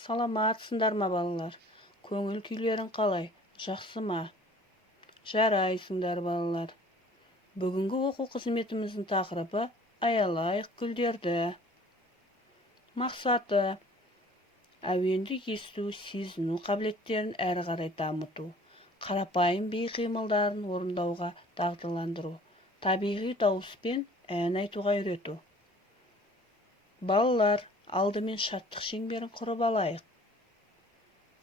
Саламатсыңдар ма балалар? Көңіл күйлерің қалай? Жақсы ма? Жарайсыңдар балалар. Бүгінгі оқу қызметіміздің тақырыбы аялайық гүлдерді. Мақсаты әуенді есту, сезіну қабілеттерін әрі қарай дамыту, қарапайым би қимылдарын орындауға дағдыландыру, табиғи дауыспен ән айтуға үйрету. Балалар, алдымен шаттық шеңберін құрып алайық.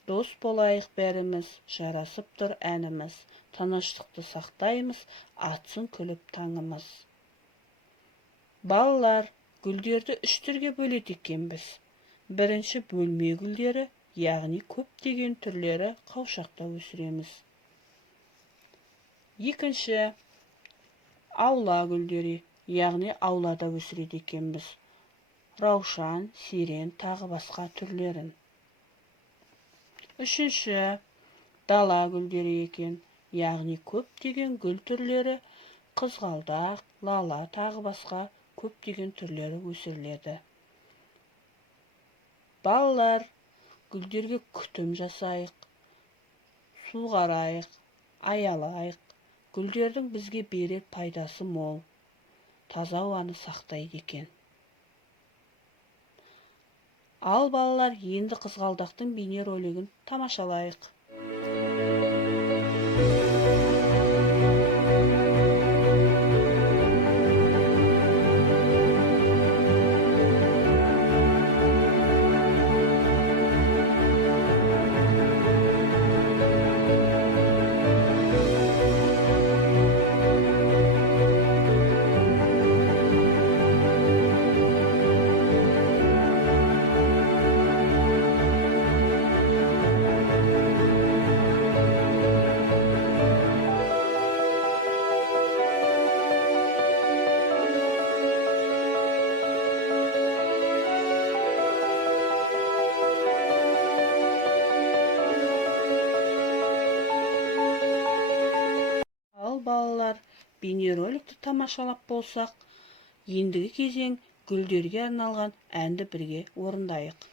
Дос болайық бәріміз, жарасып тұр әніміз, тыныштықты сақтаймыз, атсын күліп таңымыз. Балалар, гүлдерді 3 түрге бөледі екенбіз. Бірінші бөлме гүлдері, яғни көптеген түрлері қаушақта өсіреміз. Екінші, аула гүлдері, яғни аулада өсіреді екенбіз. Раушан, сирен, тағы басқа түрлерін. Үшінші, дала гүлдері екен, яғни көптеген гүл түрлері, қызғалдақ, лала, тағы басқа көптеген түрлері өсіріледі. Балалар, гүлдерге күтім жасайық, суғарайық, аялайық. Гүлдердің бізге берер пайдасы мол, таза ауаны сақтайды екен. Ал балалар, енді қызғалдақтың бейнеролигін тамашалайық. Балалар, бейнероликті тамашалап болсақ, ендігі кезең гүлдерге арналған әнді бірге орындайық.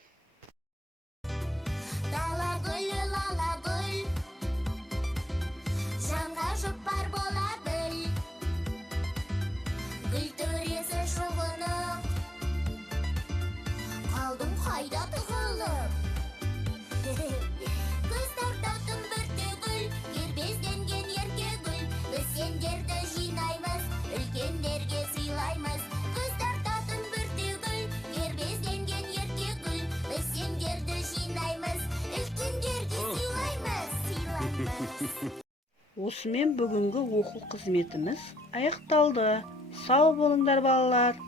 Дала гүлі, лала гүл, жанға жұпар бола біл. Гүл төресі шұғынып, қалдым қайда тұғылып. Көз тартатын бірте гүл, кербезденген ерке гүл. Біз сендерді жинаймыз, үлкендерге сыйлаймыз. Көз тартатын бірте гүл, кербезденген ерке гүл. Біз сендерді жинаймыз, үлкендерге сыйлаймыз. Осымен бүгінгі оқу қызметіміз аяқталды. Сау болыңдар балалар.